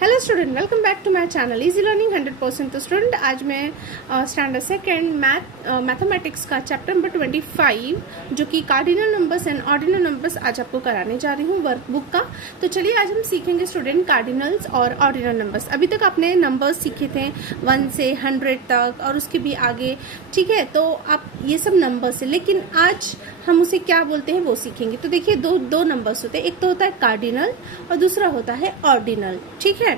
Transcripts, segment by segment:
Hello student, welcome back to my channel easy learning 100%। तो student, आज मैं standard second mathematics का chapter number 25 जो कि cardinal numbers and ordinal numbers आज आपको कराने जा रही हूँ वर्कबुक का। तो चलिए आज हम सीखेंगे स्टूडेंट कार्डिनल्स और ऑर्डिनल नंबर्स। अभी तक आपने नंबर्स सीखे थे 1 से 100 तक और उसके भी आगे, ठीक है। तो आप ये सब नंबर्स है, लेकिन आज हम उसे क्या बोलते हैं वो सीखेंगे। तो देखिए दो नंबर्स होते हैं, एक तो होता है कार्डिनल और दूसरा होता है ऑर्डिनल, ठीक है।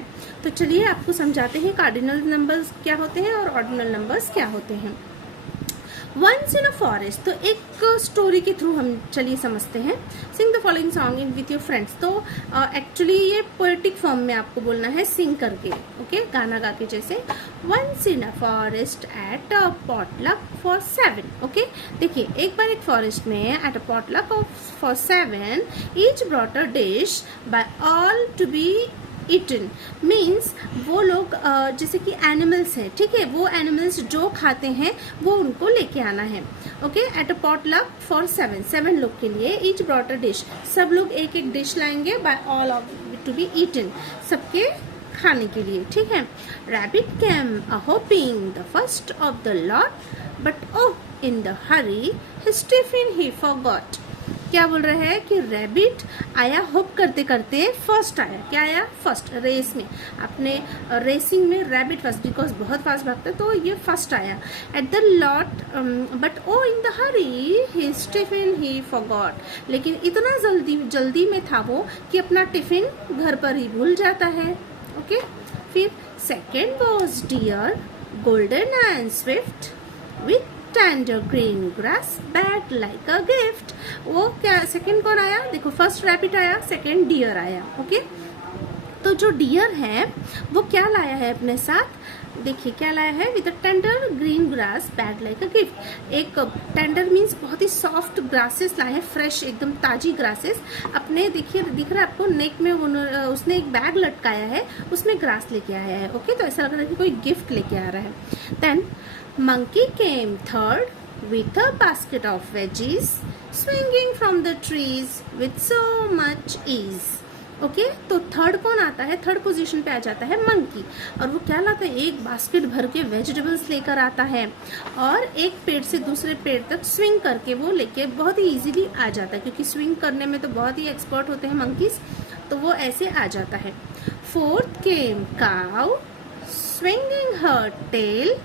तो चलिए आपको समझाते हैं कार्डिनल नंबर्स क्या होते हैं और ऑर्डिनल नंबर्स क्या होते हैं। वंस इन अ फॉरेस्ट, तो एक स्टोरी के थ्रू हम चलिए समझते हैं। Sing the following song in with your friends. तो एक्चुअली ये पोएटिक फॉर्म में आपको बोलना है सिंग करके, ओके, गाना गा के जैसे। Once in a forest at a potluck for 7, okay. देखिए एक बार एक फॉरेस्ट में at a potluck for 7 each brought a dish by all to be eaten. Means वो लोग जैसे कि एनिमल्स हैं, ठीक है, वो एनिमल्स जो खाते हैं वो उनको लेके आना है, okay. Eight a potluck for 7 लोग के लिए ईच ब्रॉट अ डिश, सब लोग एक एक डिश लाएंगे by all of to be eaten, सबके खाने के लिए, ठीक है। Rabbit came a hopping the first of the lot but oh in the hurry his tiffin he forgot. क्या बोल रहा है कि रैबिट आया होप करते करते फर्स्ट आया। क्या आया? फर्स्ट। रेस में, अपने रेसिंग में रैबिट फर्स्ट, बिकॉज बहुत फास्ट भागता है तो ये फर्स्ट आया। At the lot but oh in the hurry his tiffin he forgot. लेकिन इतना जल्दी में था वो कि अपना टिफिन घर पर ही भूल जाता है, ओके। फिर second was deer golden and swift with tender green grass bed like a gift. वो क्या, सेकंड कौन आया? देखो फर्स्ट रैबिट आया, सेकंड डियर आया, ओके। तो जो डियर है वो क्या लाया है अपने साथ? देखिए क्या लाया है? With a tender green grass bed like a gift. एक टेंडर मीन्स बहुत ही सॉफ्ट ग्रासेस लाए हैं, फ्रेश एकदम ताजी ग्रासेस अपने। देखिए दिख रहा है आपको, नेक में उसने एक बैग लटकाया है, उसमें ग्रास लेके आया है, ओके। तो ऐसा लग रहा है कि कोई गिफ्ट लेके आ रहा है। Then monkey came third with a basket of veggies swinging from the trees with so much ease, okay. तो थर्ड कौन आता है? थर्ड पोजीशन पे आ जाता है मंकी, और वो क्या लाता है? एक बास्केट भर के वेजिटेबल्स लेकर आता है और एक पेड़ से दूसरे पेड़ तक स्विंग करके वो लेके बहुत ही इजीली आ जाता है, क्योंकि स्विंग करने में तो बहुत ही एक्सपर्ट होते हैं मंकीज, तो वो ऐसे आ जाता है। Fourth came cow swinging her tail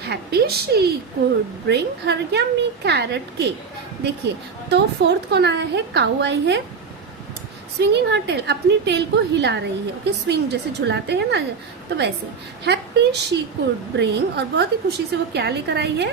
happy she could bring her yummy carrot cake। देखिए तो फोर्थ कौन आया है? काऊ आई है, स्विंगिंग हर टेल, अपनी टेल को हिला रही है, ओके। स्विंग जैसे झुलाते हैं ना, तो वैसे। हैप्पी शी कुड ब्रिंग, और बहुत ही खुशी से वो क्या लेकर आई है?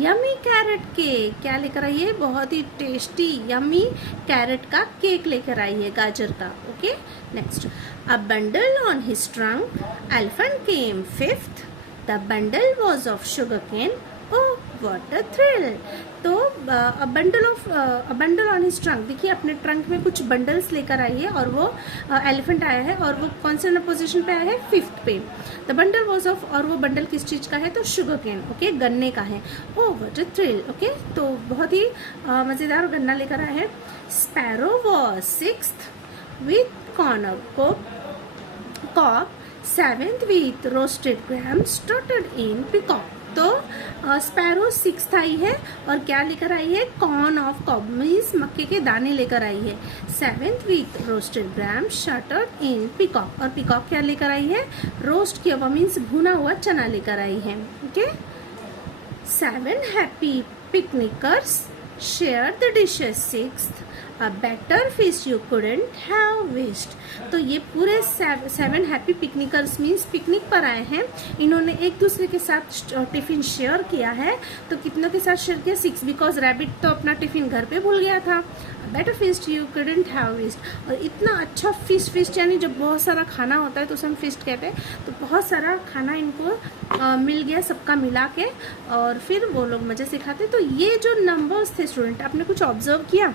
Yummy carrot cake. क्या लेकर आई है? बहुत ही टेस्टी यमी कैरेट का केक लेकर आई है, गाजर का, okay. Next, a bundle on his trunk elephant came fifth the bundle was of sugar cane oh what a thrill. तो बंडल ऑन हिज ट्रंक, देखिए अपने ट्रंक में कुछ बंडल्स लेकर आई है और वो एलिफेंट आया है, और वो कौन से पोजीशन पे आया है? फिफ्थ पे। द बंडल वॉज ऑफ, और वो बंडल किस चीज का है? तो शुगर केन, ओके, गन्ने का है। Oh what a thrill, okay. तो बहुत ही मजेदार गन्ना लेकर आया है। Sparrow was sixth with corner cock seventh with roasted gram started in peacock. तो स्पैरो सिक्स्थ आई है और क्या लेकर आई है? कॉर्न ऑफ कॉब मीन्स मक्के के दाने लेकर आई है। Seventh with roasted gram shattered in peacock, और पिकॉक क्या लेकर आई है? रोस्ट किया हुआ मीन्स भुना हुआ चना लेकर आई है, okay. 7 happy picnickers share the dishes sixth a better feast you couldn't have wished। तो ये पूरे 7 हैप्पी पिकनिकर्स मीन्स पिकनिक पर आए हैं, इन्होंने एक दूसरे के साथ टिफिन शेयर किया है। तो कितनों के साथ शेयर किया? 6, बिकॉज रैबिट तो अपना टिफिन घर पे भूल गया था। Better feast you couldn't have wished, और इतना अच्छा फीस्ट यानी जब बहुत सारा खाना होता है तो उसे हम फीस्ट कहते हैं। तो बहुत सारा खाना इनको मिल गया, सबका मिला के, और फिर वो लोग मजे से खाते। तो ये जो नंबर्स थे स्टूडेंट, आपने कुछ ऑब्जर्व किया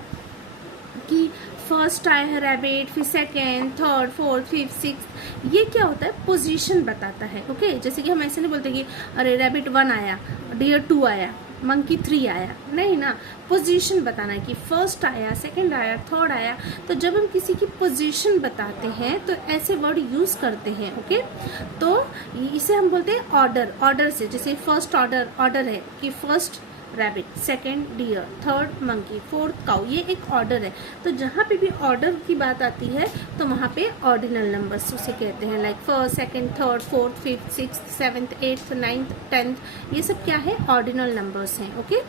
कि फर्स्ट आया है रैबिट, फिर second, third, fourth, fifth, sixth, ये क्या होता है? पोजीशन बताता है, ओके। जैसे कि हम ऐसे नहीं बोलते कि अरे रैबिट 1 आया, डियर 2 आया, मंकी 3 आया, नहीं ना, पोजीशन बताना है कि फर्स्ट आया, सेकंड आया, थर्ड आया। तो जब हम किसी की पोजीशन बताते हैं तो ऐसे वर्ड यूज करते हैं। ओके, तो इसे हम बोलते हैं ऑर्डर। ऑर्डर से, जैसे फर्स्ट ऑर्डर है कि first rabbit, second deer, third monkey, fourth cow, ये एक ऑर्डर है। तो जहाँ पे भी ऑर्डर की बात आती है तो वहाँ पे ऑर्डिनल नंबर्स उसे कहते हैं, like first, second, third, fourth, fifth, sixth, seventh, eighth, ninth, tenth, ये सब क्या है, ऑर्डिनल नंबर्स हैं। ओके,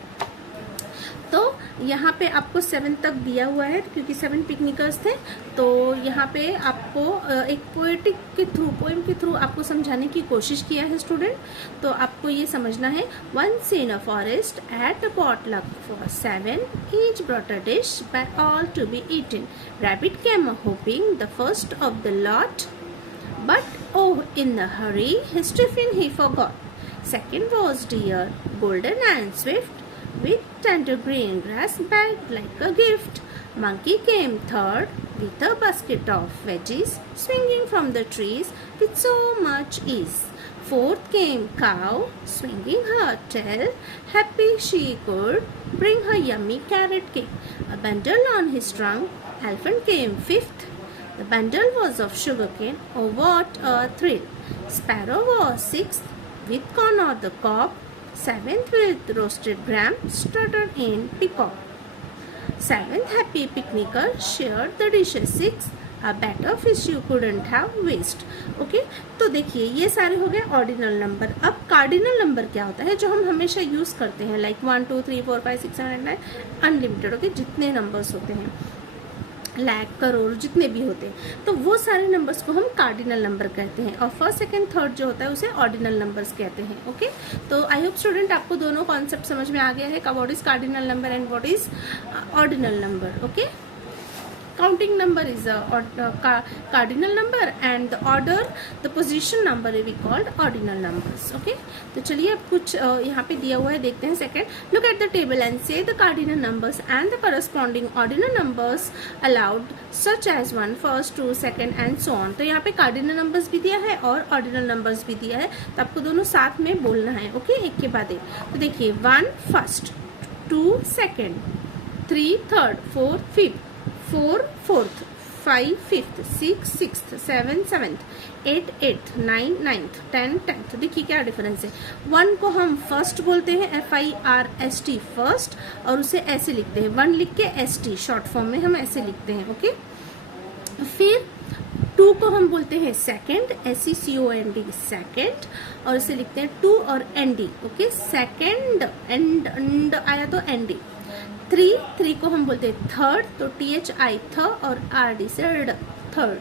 तो यहाँ पे आपको 7 तक दिया हुआ है क्योंकि 7 पिकनिकर्स थे। तो यहाँ पे आपको एक पोएटिक के थ्रू, पोएम के थ्रू आपको समझाने की कोशिश किया है स्टूडेंट। तो आपको ये समझना है, once in a forest at a potluck for 7, each brought a dish by all to be eaten, rabbit came hopping the first of the lot, but oh in the hurry his tiffin he forgot, second was deer golden and swift with tender green grass bagged like a gift. Monkey came third with a basket of veggies swinging from the trees with so much ease. Fourth came cow swinging her tail, happy she could bring her yummy carrot cake. A bundle on his trunk, elephant came fifth. The bundle was of sugarcane, oh what a thrill. Sparrow was sixth with corn on the cob, seventh with roasted gram strutted in peacock. Seventh happy picnicker shared the dishes. Six, a better fish you couldn't have waste. Okay, तो देखिए ये सारे हो गए ordinal number. अब cardinal number क्या होता है, जो हम हमेशा यूज करते हैं, लाइक 1 2 3 4 5 6 7 8 9 अनलिमिटेड। ओके, जितने नंबर्स होते हैं, लाख, करोड़, जितने भी होते हैं, तो वो सारे नंबर्स को हम कार्डिनल नंबर कहते हैं। और फर्स्ट, सेकंड, थर्ड जो होता है उसे ऑर्डिनल नंबर्स कहते हैं। ओके, तो आई होप स्टूडेंट आपको दोनों कॉन्सेप्ट समझ में आ गया है, what is cardinal number and what is ordinal number. Okay, counting number is a cardinal number and the order, the position number we called ordinal numbers. Okay, तो चलिए अब कुछ यहाँ पे दिया हुआ है, देखते हैं। Second, look at the table and say the cardinal numbers and the corresponding ordinal numbers aloud such as 1, first, 2, second and so on। तो यहाँ पे cardinal numbers भी दिया है और ordinal numbers भी दिया है, तो आपको दोनों साथ में बोलना है। ओके, एक के बाद एक। तो देखिए 1 first, 2 second, 3 third, 4 fifth, 4 fourth, 5 fifth, 6 sixth, 7 seventh, 8 eighth, 9 ninth, 10 tenth. देखिए क्या डिफरेंस है। 1 को हम फर्स्ट बोलते हैं, FIRST फर्स्ट, और उसे ऐसे लिखते हैं, 1 लिख के ST शॉर्ट फॉर्म में हम ऐसे लिखते हैं। ओके, फिर 2 को हम बोलते हैं सेकंड, SECOND सेकंड, और इसे लिखते हैं 2 और ND। ओके, सेकंड, एंड आया तो ND। 3 को हम बोलते हैं थर्ड, तो THI थ और RD से थर्ड।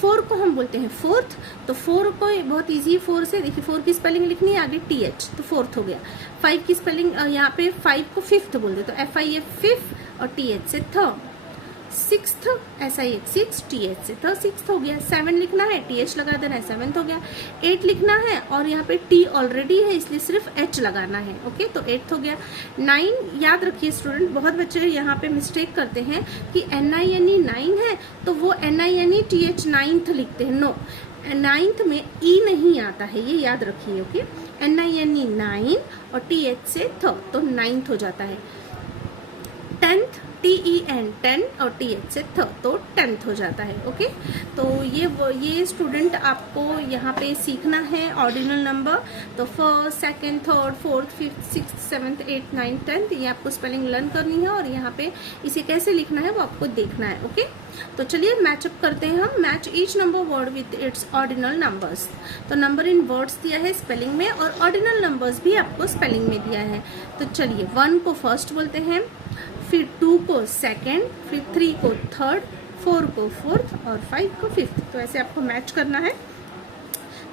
4 को हम बोलते हैं फोर्थ, तो 4 को बहुत इजी है, 4 से देखिए 4 की स्पेलिंग लिखनी है आगे TH, तो फोर्थ हो गया। 5 की स्पेलिंग यहाँ पे 5 को फिफ्थ बोलते, तो FIF फिफ्थ और TH से थर्ड। 6th SIX 6 TH से तो 6th हो गया। 7 लिखना है, TH लगा देना है, 7th हो गया। 8 लिखना है और यहाँ पे T ऑलरेडी है इसलिए सिर्फ H लगाना है। ओके, तो 8th हो गया। 9 याद रखिए स्टूडेंट, बहुत बच्चे यहाँ पे मिस्टेक करते हैं कि NINE 9 है तो वो NINE TH 9th लिखते हैं। नो, 9th में E नहीं आता है, ये याद रखिए। ओके, NINE 9 और TH से थ, तो 9th हो जाता है। 10th TEN 10 और TH से थ, तो 10th हो जाता है। ओके, तो ये स्टूडेंट आपको यहाँ पे सीखना है ऑर्डिनल नंबर। तो first, second, third, fourth, fifth, sixth, seventh, eighth, ninth, tenth, ये आपको स्पेलिंग लर्न करनी है और यहाँ पे इसे कैसे लिखना है वो आपको देखना है। ओके, तो चलिए मैचअप करते हैं हम। Match each number word with its ordinal numbers. तो नंबर इन वर्ड्स दिया है स्पेलिंग में और ऑर्डिनल नंबर्स भी आपको स्पेलिंग में दिया है। तो चलिए 1 को फर्स्ट बोलते हैं, फिर 2 को सेकंड, फिर 3 को थर्ड, 4 को फोर्थ और 5 को फिफ्थ। तो ऐसे आपको मैच करना है।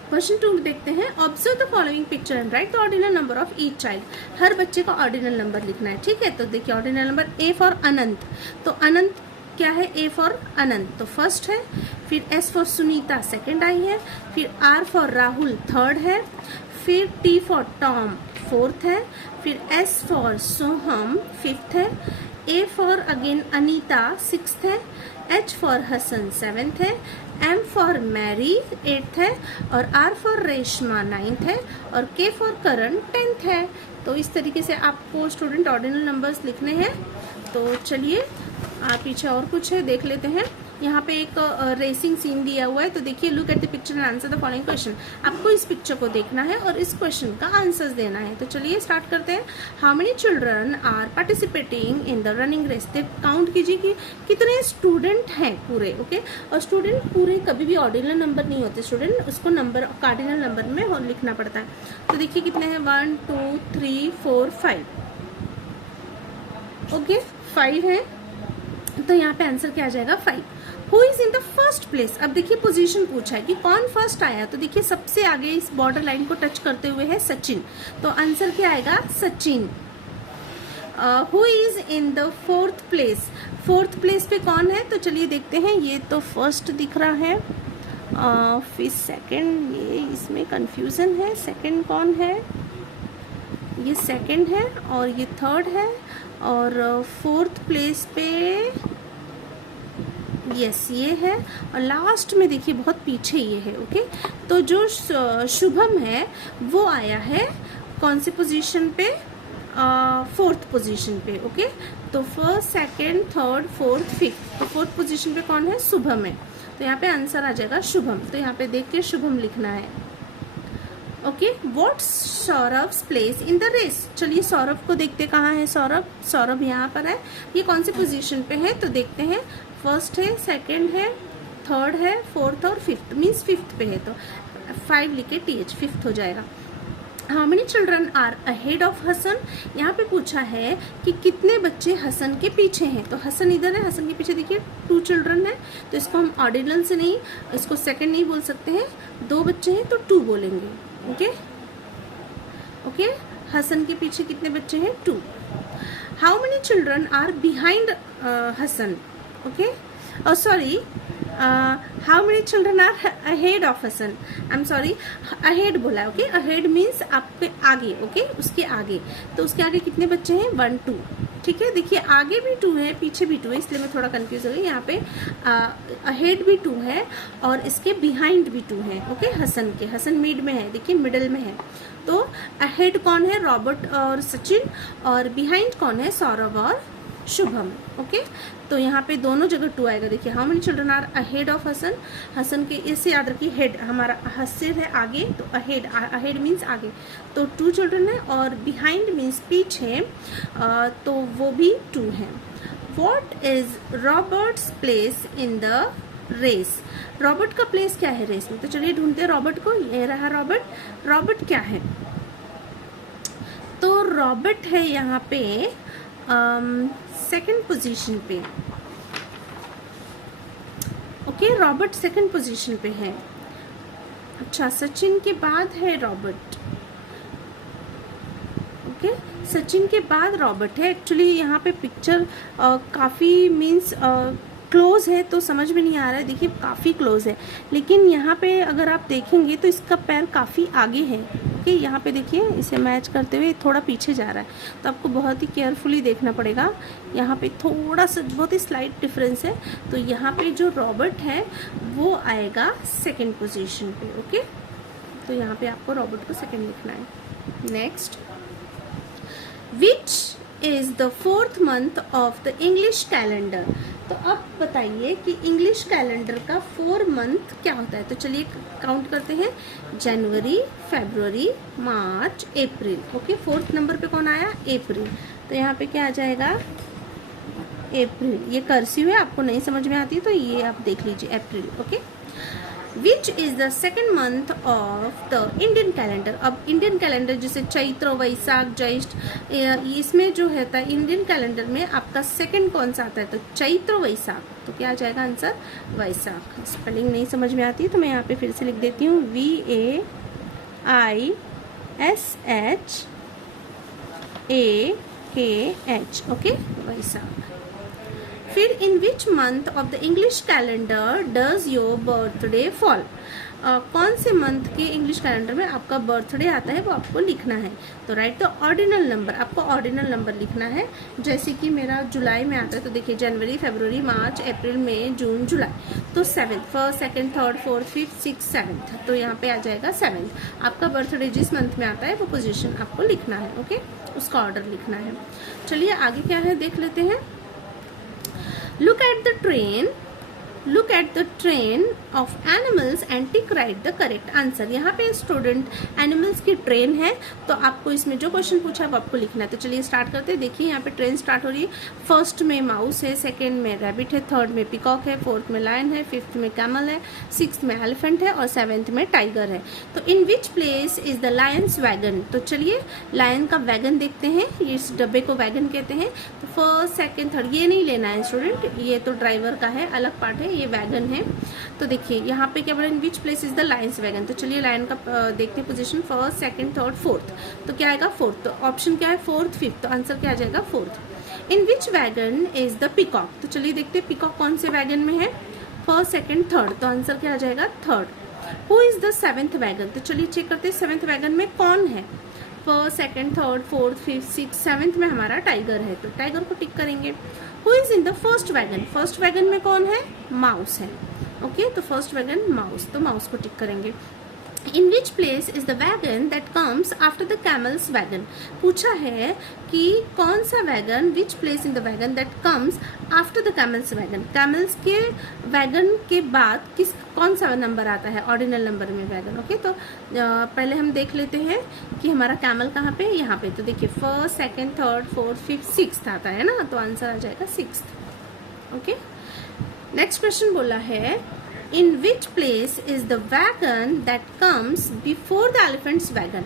क्वेश्चन 2 देखते हैं। Observe the following picture and write the ordinal number of each child. हर बच्चे का ऑर्डिनल नंबर लिखना है, ठीक है। तो देखिए ऑर्डिनल नंबर A फॉर अनंत, तो अनंत क्या है, A फॉर अनंत तो फर्स्ट है। फिर S फॉर सुनीता सेकंड आई है। फिर R फॉर राहुल थर्ड है। फिर T फॉर टॉम फोर्थ है। फिर S फॉर सोहम फिफ्थ है। A for again Anita sixth है। H फॉर हसन सेवेंथ है। M फॉर मैरी 8th है, और R फॉर रेशमा 9th है, और K फॉर करण 10th है। तो इस तरीके से आपको स्टूडेंट ऑर्डिनल नंबर्स लिखने हैं। तो चलिए पीछे और कुछ है देख लेते हैं। यहाँ पे एक रेसिंग सीन दिया हुआ है, तो देखिए look at the picture and answer the following question. आपको इस पिक्चर को देखना है और इस क्वेश्चन का आंसर्स देना है। तो चलिए स्टार्ट करते हैं। How many children are participating in the running race. Count कीजिए कि कितने स्टूडेंट हैं पूरे। ओके, और स्टूडेंट पूरे कभी भी ऑर्डिनल नंबर नहीं होते स्टूडेंट, उसको नंबर कार्डिनल नंबर में लिखना पड़ता है। तो देखिए कितने हैं, 1 2 3 4 5। ओके 5 है, तो यहाँ पे आंसर क्या आ जाएगा 5। Who is in the first place. अब देखिए पोजीशन पूछा है कि कौन फर्स्ट आया, तो देखिए सबसे आगे इस बॉर्डर लाइन को टच करते हुए है सचिन, तो आंसर क्या आएगा Sachin. Who is in the fourth place. Fourth place पे कौन है, तो चलिए देखते हैं। ये तो फर्स्ट दिख रहा है, फिर सेकंड, ये इसमें कंफ्यूजन है। सेकंड कौन है, ये सेकंड है और ये थर्ड है, और फोर्थ प्लेस पे यस ये है, और लास्ट में देखिए बहुत पीछे ये है। ओके, तो जो शुभम है वो आया है कौन सी पोजीशन पे, फोर्थ पोजीशन पे। ओके, तो first second third fourth fifth, तो फोर्थ पोजीशन पे कौन है, शुभम है। तो यहाँ पे आंसर आ जाएगा शुभम। तो यहाँ पे देख के शुभम लिखना है। Okay, what Saurabh's place in the race. चलिए सौरभ को देखते कहाँ है सौरभ। सौरभ यहाँ पर है, ये कौन सी पोजीशन पे है, तो देखते हैं। फर्स्ट है, सेकंड है, थर्ड है, फोर्थ और फिफ्थ, मीन्स फिफ्थ पे है, तो 5 लिखे TH, फिफ्थ हो जाएगा। How many children are ahead of Hasan. यहाँ पे पूछा है कि कितने बच्चे हसन के पीछे हैं, तो हसन इधर है, हसन के पीछे देखिए 2 चिल्ड्रन है, तो इसको हम ऑर्डिनल से नहीं, इसको सेकंड नहीं बोल सकते हैं। 2 बच्चे हैं तो 2 बोलेंगे। ओके ओके, हसन के पीछे कितने बच्चे हैं, 2। How many children are behind Hasan. Okay, sorry, how many children are ahead of Hasan. I am sorry, ahead बोला है। ओके, अहेड मीन्स आपके आगे। ओके, उसके आगे, तो उसके आगे कितने बच्चे हैं, 1 2। ठीक है, देखिए आगे भी 2 है, पीछे भी 2 है, इसलिए मैं थोड़ा कंफ्यूज हो गई। यहाँ पे अहेड भी 2 है और इसके बिहाइंड भी 2 है। ओके, हसन के, हसन मिड में है, देखिए मिडल में है। तो अहेड कौन है, रॉबर्ट और सचिन, और बिहाइंड कौन है, सौरभ और शुभम। ओके, तो यहाँ पे दोनों जगह 2 आएगा। देखिए how many children are ahead of Hasan. Hasan के इससे याद रखिए, हेड हमारा सिर है आगे, तो अहेड, अहेड मीन्स आगे, तो 2 चिल्ड्रन है, और बिहाइंड मीन्स पीछे, तो वो भी 2 है। What is Robert's place in the race. Robert का प्लेस क्या है रेस में, तो चलिए ढूंढते हैं रॉबर्ट को। ये रहा रॉबर्ट। रॉबर्ट क्या है, तो रॉबर्ट है यहाँ पे सेकंड पोजीशन पे। ओके, रॉबर्ट सेकंड पोजीशन पे है। अच्छा, सचिन के बाद है रॉबर्ट। ओके, सचिन के बाद रॉबर्ट है। एक्चुअली यहाँ पे पिक्चर काफ़ी मीन्स क्लोज है, तो समझ में नहीं आ रहा है। देखिए काफ़ी क्लोज है, लेकिन यहाँ पे अगर आप देखेंगे तो इसका पैर काफ़ी आगे है। ओके, यहाँ पे देखिए इसे मैच करते हुए थोड़ा पीछे जा रहा है, तो आपको बहुत ही केयरफुली देखना पड़ेगा। यहाँ पे थोड़ा सा बहुत ही स्लाइट डिफरेंस है, तो यहाँ पे जो रॉबर्ट है वो आएगा सेकेंड पोजीशन पे। ओके, तो यहाँ पे आपको रॉबर्ट को सेकेंड लिखना है। Next, which is the 4th month of the English calendar. तो अब बताइए कि इंग्लिश कैलेंडर का 4 मंथ क्या होता है। तो चलिए काउंट करते हैं, जनवरी, फरवरी, मार्च, अप्रैल। ओके, 4th नंबर पे कौन आया, अप्रैल, तो यहाँ पे क्या आ जाएगा, अप्रैल। ये कर्सिव है, आपको नहीं समझ में आती तो ये आप देख लीजिए, April. Okay, which is the 2nd month of the Indian calendar. अब इंडियन कैलेंडर जैसे चैत्र, वैशाख, ज्येष्ठ, इसमें जो है इंडियन कैलेंडर में आपका सेकंड कौन सा आता है, तो चैत्र वैशाख, तो क्या आ जाएगा आंसर, वैशाख। स्पेलिंग नहीं समझ में आती तो मैं यहाँ पे फिर से लिख देती हूँ, VAISHAKH। ओके, वैशाख। फिर in which month of the English calendar does your birthday fall. कौन से मंथ के इंग्लिश कैलेंडर में आपका बर्थडे आता है वो आपको लिखना है। तो राइट द ऑर्डिनल नंबर, आपको ऑर्डिनल नंबर लिखना है। जैसे कि मेरा जुलाई में आता है, तो देखिए जनवरी, फरवरी, मार्च, अप्रैल, मई, जून, जुलाई। तो 7th, 1st, 2nd, 3rd, 4th, 5th, 6th, 7th, तो यहाँ पे आ जाएगा 7th। आपका बर्थडे जिस मंथ में आता है वो पोजीशन आपको लिखना है, ओके, उसका ऑर्डर लिखना है। चलिए आगे क्या है देख लेते हैं। Look at the train of animals and tick right the correct answer. यहाँ पे स्टूडेंट एनिमल्स की ट्रेन है, तो आपको इसमें जो क्वेश्चन पूछा है वो आपको लिखना है। तो चलिए स्टार्ट करते हैं। देखिए यहाँ पे ट्रेन स्टार्ट हो रही है। फर्स्ट में माउस है, सेकंड में रैबिट है, थर्ड में पिकॉक है, फोर्थ में लायन है, फिफ्थ में कैमल है, सिक्स्थ में एलिफेंट है और 7th में टाइगर है। तो in which place is the lion's wagon. तो चलिए लायन का वैगन देखते हैं, ये इस डब्बे को वैगन कहते हैं। तो फर्स्ट, सेकेंड, थर्ड ये नहीं लेना है स्टूडेंट, ये तो ड्राइवर का है, अलग पार्ट है, ये वैगन है। तो देखिए यहाँ पे क्या बोला, in which place is the lion's wagon. तो चलिए लायन का देखते हैं position, first, second, third, fourth. तो क्या आएगा फोर्थ। तो ऑप्शन क्या है, फोर्थ, फिफ्थ, तो आंसर क्या आ जाएगा fourth. In which wagon is the peacock. तो चलिए देखते हैं पिकॉक कौन से वैगन में है, फर्स्ट, सेकंड, थर्ड, तो आंसर क्या आ जाएगा third. Who is the 7th wagon. तो चलिए चेक करते हैं 7th वैगन में कौन है। First, second, third, fourth, fifth, six, 7th में हमारा टाइगर है, तो टाइगर को टिक करेंगे। Who is in the first wagon. First wagon में कौन है, माउस है, ओके, तो फर्स्ट वैगन माउस, तो माउस को टिक करेंगे। In which place is the wagon that comes after the camel's wagon. पूछा है कि कौन सा wagon, which place in the wagon that comes after the camel's wagon. Camels के वैगन के बाद कौन सा नंबर आता है ऑर्डिनल नंबर में वैगन, ओके। तो पहले हम देख लेते हैं कि हमारा कैमल कहाँ पे, यहाँ पे। तो देखिए first, second, third, fourth, fifth, sixth आता है ना, तो आंसर आ जाएगा 6th, ओके। नेक्स्ट क्वेश्चन बोला है, in which place is the wagon that comes before the elephant's wagon.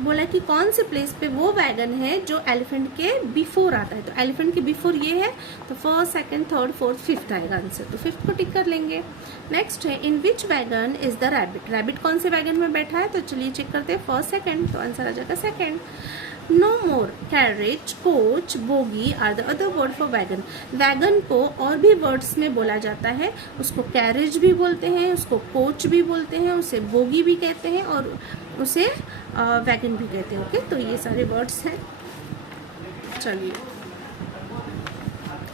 बोला कि कौन से प्लेस पे वो वैगन है जो एलिफेंट के बिफोर आता है। तो एलिफेंट के बिफोर ये है, तो first, second, third, fourth, fifth आएगा आंसर, तो फिफ्थ को टिक कर लेंगे। नेक्स्ट है, in which wagon is the rabbit. Rabbit कौन से वैगन में बैठा है। तो चलिए चेक करते हैं, फर्स्ट, सेकंड, तो आंसर आ जाएगा second. No more, carriage, coach, bogie are the other word for wagon. Wagon को और भी वर्ड्स में बोला जाता है, उसको कैरेज भी बोलते हैं, उसको कोच भी बोलते हैं, उसे बोगी भी कहते हैं और उसे वैगन भी कहते हैं, ओके। तो ये सारे वर्ड्स हैं। चलिए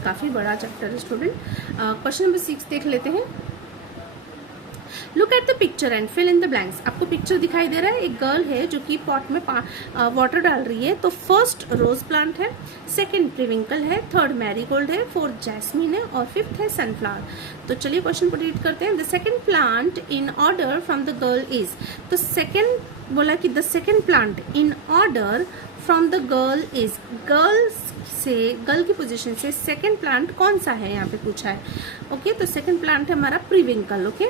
काफ़ी बड़ा चैप्टर है स्टूडेंट। क्वेश्चन नंबर 6 देख लेते हैं। Look at the picture and fill in the blanks. आपको पिक्चर दिखाई दे रहा है, एक गर्ल है जो कि पॉट में वाटर डाल रही है। तो फर्स्ट रोज प्लांट है, सेकंड प्रिविंकल है, थर्ड मैरीगोल्ड है, फोर्थ जैस्मिन है और फिफ्थ है सनफ्लावर। तो चलिए क्वेश्चन को रीड करते हैं। The second plant in order from the girl is. तो सेकंड बोला कि the second plant in order from the girl is. Girl की पोजीशन से सेकंड प्लांट कौन सा है यहाँ पे पूछा है, ओके। तो सेकंड प्लांट है हमारा प्रिविंकल, ओके।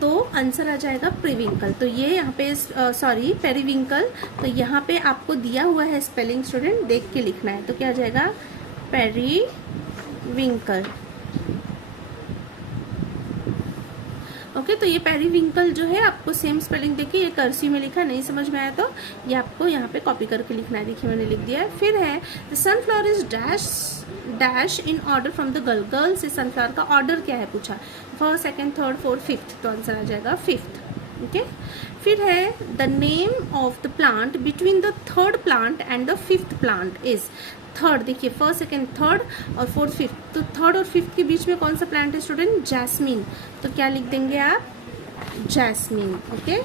तो आंसर आ जाएगा प्रिविंकल। तो ये यहाँ पे सॉरी पेरिविंकल। तो यहाँ पे आपको दिया हुआ है स्पेलिंग स्टूडेंट, देख के लिखना है। तो क्या आ जाएगा पेरिविंकल, ओके। तो ये पेरिविंकल जो है आपको सेम स्पेलिंग देखिए, ये कर्सिव में लिखा, नहीं समझ में आया तो ये आपको यहाँ पे कॉपी करके लिखना है। देखिए मैंने लिख दिया है। फिर है the sunflower is dash in order from the girl. Girl से सनफ्लावर का ऑर्डर क्या है पूछा, first, second, third, fourth, fifth, तो आंसर आ जाएगा फिफ्थ, ओके। फिर है the name of the plant between the third plant and the fifth plant is. Third देखिए फर्स्ट, सेकंड, थर्ड और फोर्थ, फिफ्थ, तो थर्ड और फिफ्थ के बीच में कौन सा प्लांट है स्टूडेंट, जैस्मिन। तो क्या लिख देंगे आप, जैस्मिन, ओके।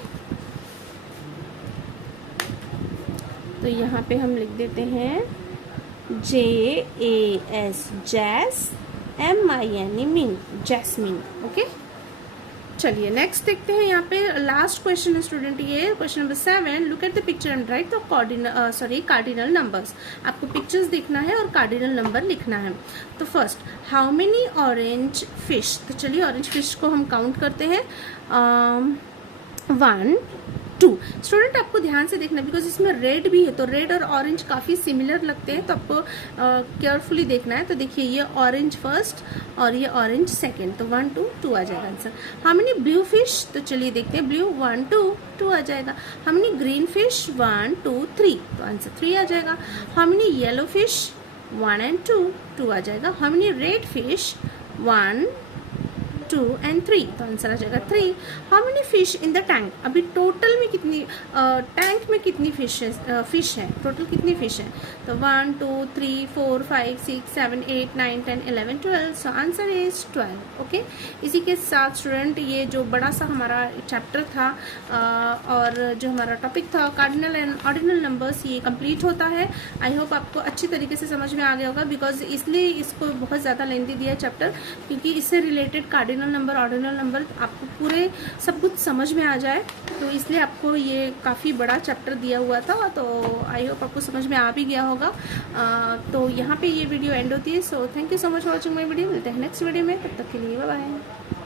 तो यहाँ पे हम लिख देते हैं JAS, जैस, MIN, मीन, जैस्मिन, ओके। चलिए नेक्स्ट देखते हैं। यहाँ पे लास्ट क्वेश्चन है स्टूडेंट, ये question number 7। Look at the picture and write the cardinal numbers. आपको पिक्चर्स देखना है और कार्डिनल नंबर लिखना है। तो first, how many orange fish. तो चलिए ऑरेंज फिश को हम काउंट करते हैं, 1 2। स्टूडेंट आपको ध्यान से देखना, बिकॉज इसमें रेड भी है, तो रेड और ऑरेंज काफ़ी सिमिलर लगते हैं, तो आपको केयरफुली देखना है। तो देखिए ये ऑरेंज फर्स्ट और ये ऑरेंज सेकंड, तो 1 2 2 आ जाएगा answer. How many blue fish. तो चलिए देखते हैं, ब्लू 1 2 2 आ जाएगा। हाउ मेनी ग्रीन फिश, 1 2 3, तो आंसर 3 आ जाएगा। How many yellow fish, 1 and 2 2 आ जाएगा। How many red fish, 1 2 and 3, तो आंसर आ जाएगा 3। How many fish in the tank, अभी टोटल में कितनी टैंक में कितनी फिश है, टोटल कितनी फिश है, तो 1 2 3 4 5 6 7 8 9 10 11 12, सो आंसर इज 12। ओके, इसी के साथ स्टूडेंट ये जो बड़ा सा हमारा चैप्टर था और जो हमारा टॉपिक था कार्डिनल एंड ऑर्डिनल नंबर्स, ये कंप्लीट होता है। आई होप आपको अच्छी तरीके से समझ में आ गया होगा, बिकॉज इसलिए इसको बहुत ज़्यादा लेंथी दिया है चैप्टर, क्योंकि इससे related cardinal number ordinal number आपको पूरे सब कुछ समझ में आ जाए, तो इसलिए आपको ये काफ़ी बड़ा चैप्टर दिया हुआ था। तो आई होप आपको समझ में आ भी गया होगा। तो यहाँ पे ये वीडियो एंड होती है। So thank you so much for watching my video. मिलते हैं नेक्स्ट वीडियो में, तब तक के लिए बाय बाय।